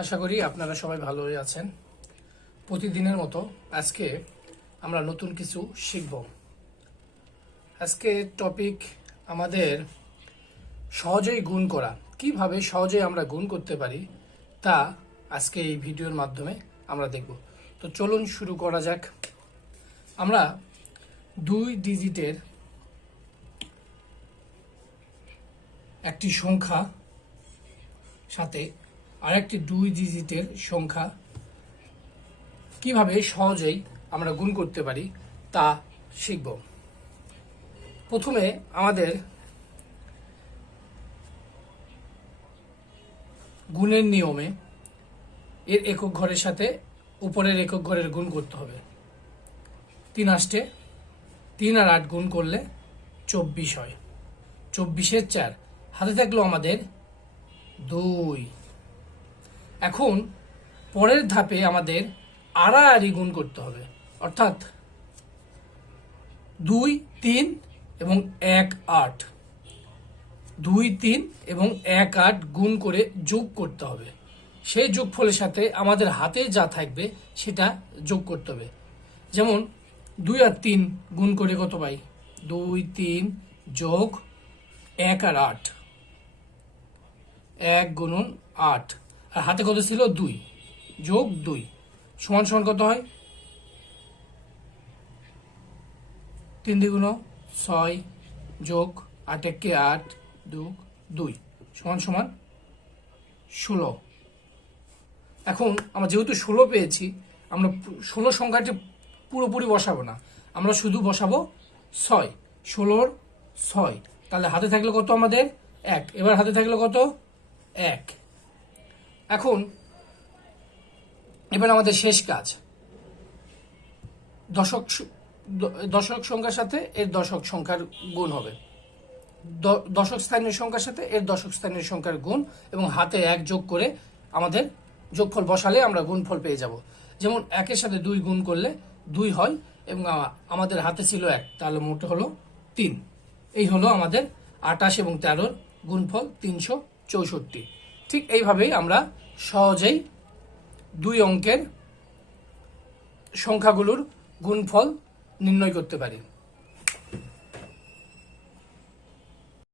আশা করি আপনারা সবাই ভালোই আছেন। প্রতিদিনের মতো আজকে আমরা নতুন কিছু শিখব। আজকে টপিক আমাদের সহজেই গুণ করা। কিভাবে সহজেই আমরা গুণ করতে পারি তা আজকে এই ভিডিওর মাধ্যমে আমরা দেখব। তো চলুন শুরু করা যাক। আমরা 2 ডিজিটের একটি সংখ্যা সাথে আরেকটি 2 ডিজিটের সংখ্যা কিভাবে সহজেই আমরা গুণ করতে পারি তা শিখব। প্রথমে আমাদের গুণের নিয়মে এর একক ঘরের সাথে উপরের একক ঘরের গুণ করতে হবে। 3 আষ্টে 3 আর 8 গুণ করলে 24 হয়। 24-এর 4 হাতে থাকলো আমাদের 2। এখন পরের ধাপে আমাদের আড়াআড়ি গুণ করতে হবে, অর্থাৎ 2, 3 এবং 1, 8। 2, 3 এবং 1, 8 গুণ করে যোগ করতে হবে। সেই যোগফলের সাথে আমাদের হাতে যা থাকবে সেটা যোগ করতে হবে। যেমন 2 আর 3 গুণ করে কত পাই? 2, 3 যোগ 1 আর 8। 1 গুণন 8 আর হাতে কত ছিল? 2 যোগ 2 সমান সমান কত হয়? 3 দ্বিগুণ 6 যোগ 8 একে 8 যোগ 2 সমান সমান 16। এখন আমরা যেহেতু 16 পেয়েছি, আমরা 16 সংখ্যাটি পুরোপুরি বসাবো না, আমরা শুধু বসাবো 6। 16-র 6, তাহলে হাতে থাকলে কত আমাদের? 1। এবার হাতে থাকলে কত? 1। এখন এবার আমাদের শেষ কাজ, দশক সংখ্যার সাথে এর দশক সংখ্যার গুণ হবে। দশক স্থানীয় সংখ্যার সাথে এর দশক স্থানীয় সংখ্যার গুণ এবং হাতে 1 যোগ করে আমাদের যোগফল বসালে আমরা গুণফল পেয়ে যাব। যেমন 1-এর সাথে 2 গুণ করলে 2 হয় এবং আমাদের হাতে ছিল 1, তাহলে মোট হলো 3। এই হলো আমাদের 28 এবং 13-র গুণফল 364। ঠিক এইভাবেই আমরা সহজেই 2 অঙ্কের সংখ্যাগুলোর গুণফল নির্ণয় করতে পারি।